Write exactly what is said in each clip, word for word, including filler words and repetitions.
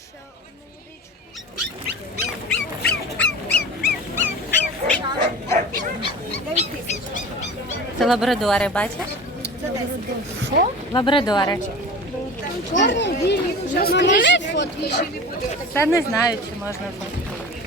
ще одну водичку. Це лабрадори, бачиш? Що? Лабрадори. Чорний, білий. Можна фотки? Це не знаю, чи можна фото.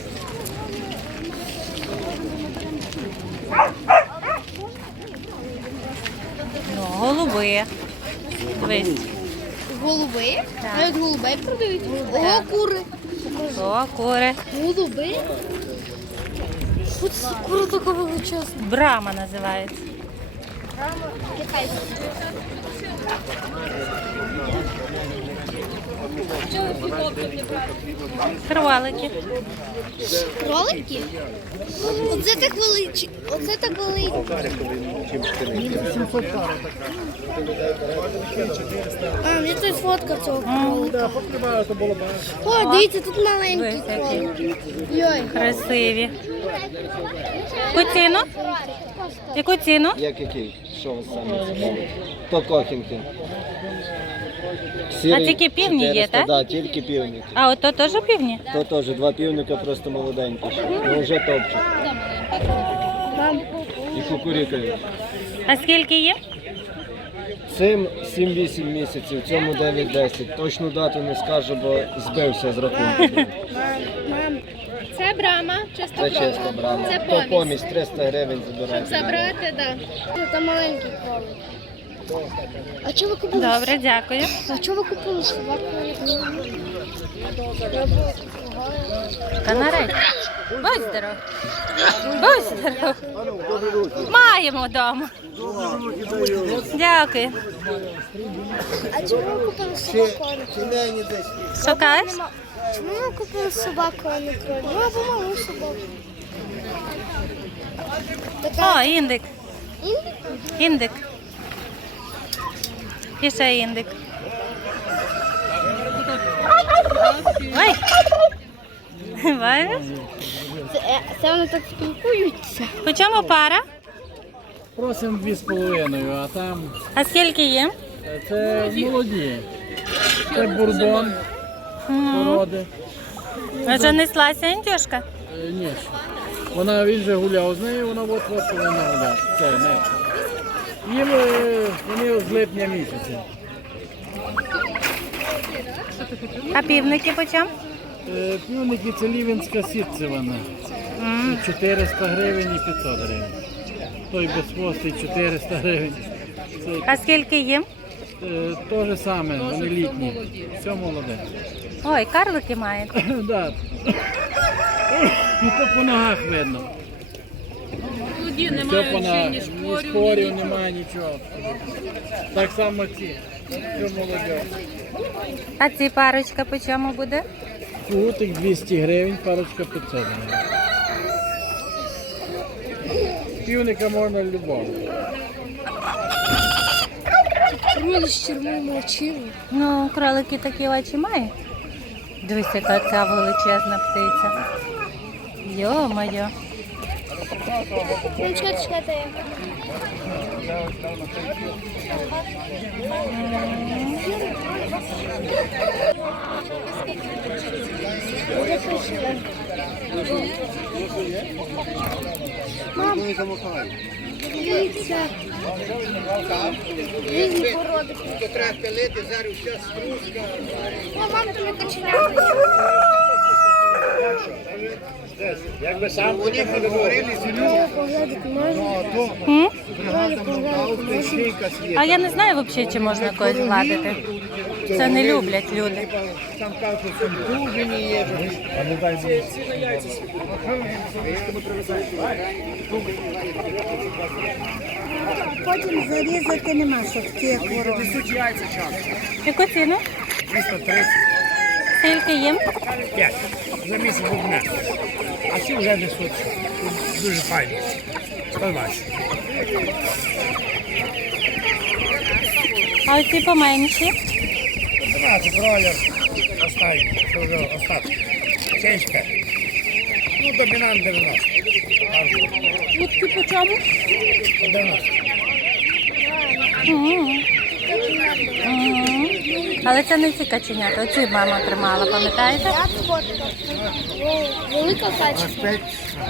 Ну, голуби. Дивись. Голуби? Так. Навіть голубей продають. Ого, кури. О, кури. Голуби? Що це кура така величезна? Брама називається. Кролики. Кролики? Оце так величі. Оце так великі. А, мені тут фотка цього кролика. О, дивіться, тут маленький Дивись, який. кролик. Йой. Красиві. Яку ціну? Яку ціну? Як який? Що ви самі цікавите? То кохінки. А тільки півні є, чотириста, так? Так, тільки півники. А ото теж півні? То теж два півника просто молоденькі. ще. Ну вже топчуть. Мам, І кукурікають. А скільки є? Цим сім-вісім місяців, цьому дев'ять-десять. Точну дату не скажу, бо збився з рахунку. мам. Це брама, Це чисто чиста брама. Це То помість. помість триста гривень забирають. Забрати, так. Це маленький кролик. А чого ви купили? Добре, дякую. А чого ви купили собаку? Канарей. Будь здоров. Будь здоров. Маємо вдома. Дякую. А чому ви купили собаку? Шукаєш? Чому ви купили собаку, а не кролик? Ну, або малу собаку. Така О, індик. індик? Індик. І ще індик. Ой. Бачиш? Це, е, це вони так спілкуються. По чому пара? Просимо дві з половиною, а там А скільки є? е, це молоді. Це бурбон породи. А що неслася індюшка? Е, Ні. ще. Вона він же гуляв з нею, вона от от повинна гуляти. Це не. Їм е, вони з липня місяця. А півники по чому? Е, Півники це лівенська сітцевана. М. чотириста гривень і п'ятсот гривень. Той безхвостий чотириста гривень. Це А скільки є? е, те ж саме, вони літні. Все молоде. Ой, карлики маєте. Да. І то по ногах видно. Все по ногах. Ні спорів немає, нічого. Так само ці. Все молоде. А ці парочка по чому буде? Кутик двісті гривень, парочка п'ятсот гривень. Півника можна любого. Кролик з червоними очима. Ну, кролики такі очі мають. Дивись, яка ця величезна птиця. Йо-моє. Ну, чекайте, чекайте. Мам, дивіться. Різні породи. О, мам, то не каченята. Якби сам вони говорили, Поглядати можна? М? Кролик поглядати можна? А я не знаю взагалі, чи можна когось гладити. Це не люблять люди. там кажуть, що контужені є. А не дай Бог. Потім зарізати нема, щоб ці хвороби. Несуть яйця часто. Яку ціну? триста тридцять. Скільки їм? п'ять. За місяць одне. А ці вже несуть. Дуже файні. сто двадцять. А оці поменші? дванадцять бройлер. Останні. Це вже остатки. Чечка. Ну, домінант дев'яносто. Утки по чому? дев'яносто. М. Мгм. Але це не ці каченята, оці мама тримала, пам'ятаєте? Я сфоткав. О, велика качка.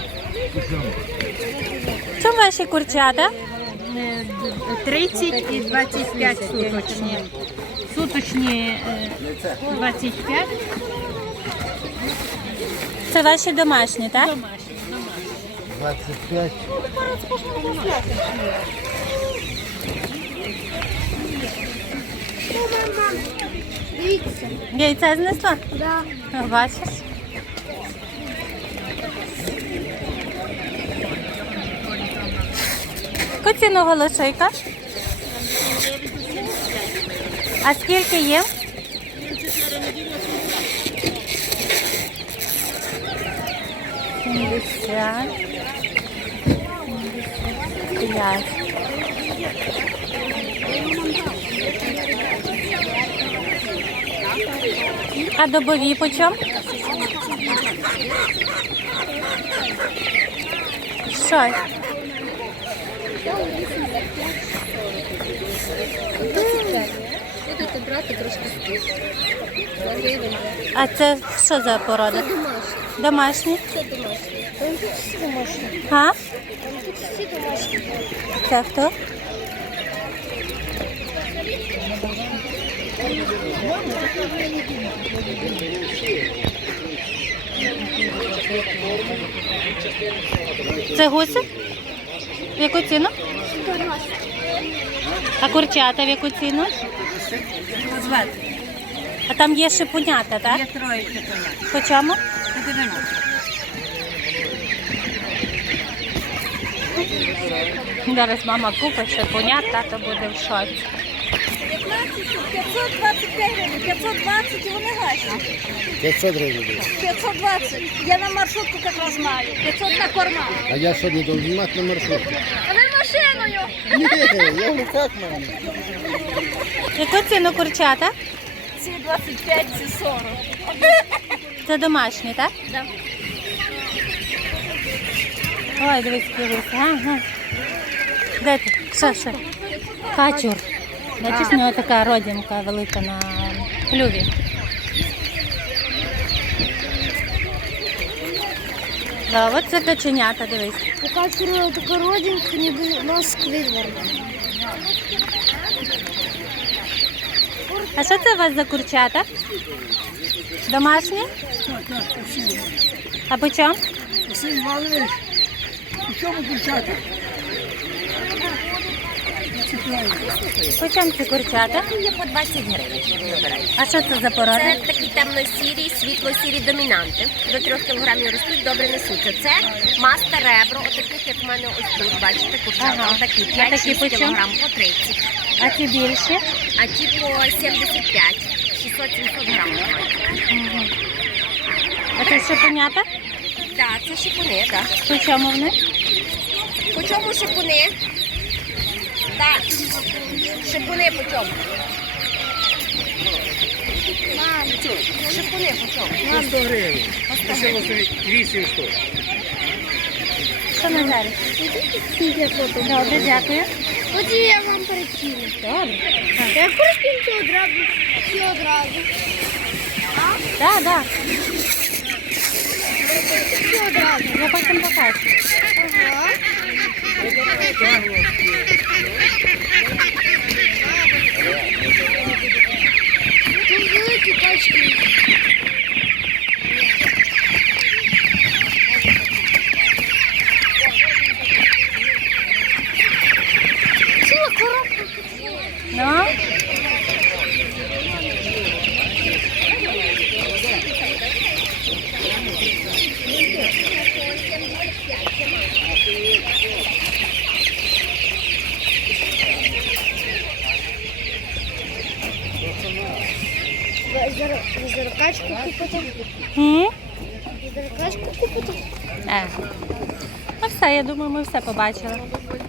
Чому ваші курчата? тридцять і двадцять п'ять суточні. Суточні е, двадцять п'ять. Це ваші домашні, так? двадцять п'ять. Дивіться. Яйця знесла? Да. О, бачиш? Яку ціну голошейка? А скільки є? Сімдесят. П'ять. А добові по чому? Що? Будете брати трошки А це що за порода? домашні. Домашні? Це домашні. Там тут всі домашні. А? Там тут всі домашні. Це хто? Це гуси? В яку ціну? А курчата в яку ціну? А там є шипунята, так? Є троє чотирнадцять. По чому? Зараз мама купить шипунят, тато буде в шоці. п'ятсот двадцять п'ять гривень, п'ятсот двадцять і вони гасять. п'ятсот гривень. п'ятсот двадцять. Я на маршрутку якраз маю. п'ятсот на корма. А я що, не должен мати на маршрутку? А ви машиною. Ні, я в руках маю. Яку ціну курчата? Ці двадцять п'ять, ці сорок. Це домашні, так? Да. Ой, дивись, дивись. Ага. Де ти? Що, що? Качур. Бачиш, у нього така родинка велика на клюві. Да, от це каченята, дивись. Така курила, така родинка, ніби нос Сквідвард. А що це у вас за курчата? Домашні? А по чому? Василь Іванович, у чому курчата? По чому ці курчата? Є по двадцять гривень, вибирайте. А що це за порода? Це такі темно-сірі, світло-сірі домінанти. До трьох кілограмів ростуть, добре несуться. Це маста ребро, отаких, як в мене ось тут, бачите, курчата. Ага. Отакі, А такі п'ять-шість по чому? кілограм, по тридцять. А ці більші? А ті по сімдесят п'ять, шістсот-сімсот грамів. Угу. А це шипенята? Так, це шипуни, так. По чому вони? По чому шипуни? Так, шипуни по чому? Мам, шипуни по чому? сто гривень. Лишилося вісім штук. Що Назарі? Скільки фото? Добре, дякую. От я вам перекину. Добре. Я перекину одразу. Всі одразу. Так, так. Всі одразу. Я потім покажу. Ага. Тут великі качки. Ціла коробка. Ну? Ви зараз ви зараз качку купите? М? Ви зараз качку купите? Е. Ну все, я думаю, ми все побачили.